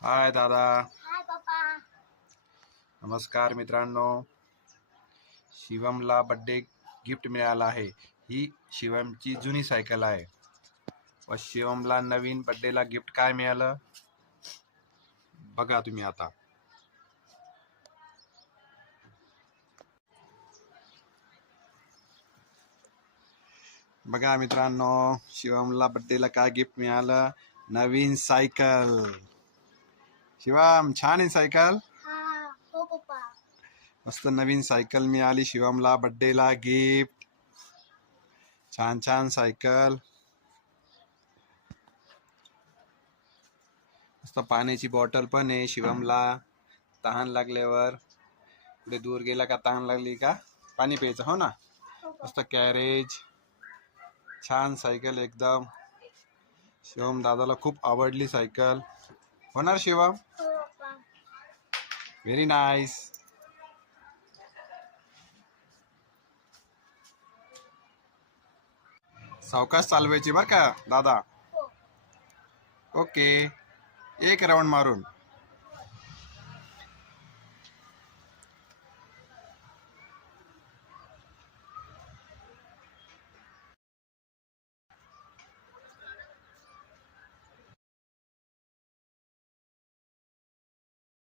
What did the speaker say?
हाय दादा. हाय पप्पा. नमस्कार मित्रांनो. शिवमला बड्डे गिफ्ट मिळालं आहे. ही शिवमची जुनी सायकल आहे व शिवमला नवीन बड्डेला गिफ्ट काय मिळालं बघा तुम्ही आता. बघा मित्रांनो, शिवमला बड्डेला काय गिफ्ट मिळालं. नवीन सायकल. शिवम, छान आहे सायकल. हो पप्पा. मस्त नवीन सायकल मिळाली शिवमला बड्डेला गिफ्ट. छान छान सायकल. मस्त पाण्याची बॉटल पण आहे शिवमला. तहान लागल्यावर कुठे दूर गेला का तहान लागली का पाणी प्यायचं, हो ना. मस्त कॅरेज. छान सायकल एकदम. शिवम दादाला खूप आवडली सायकल. होणार शिवम? Very nice. सावकाश चालवायची बर का दादा. ओके. एक राऊंड मारून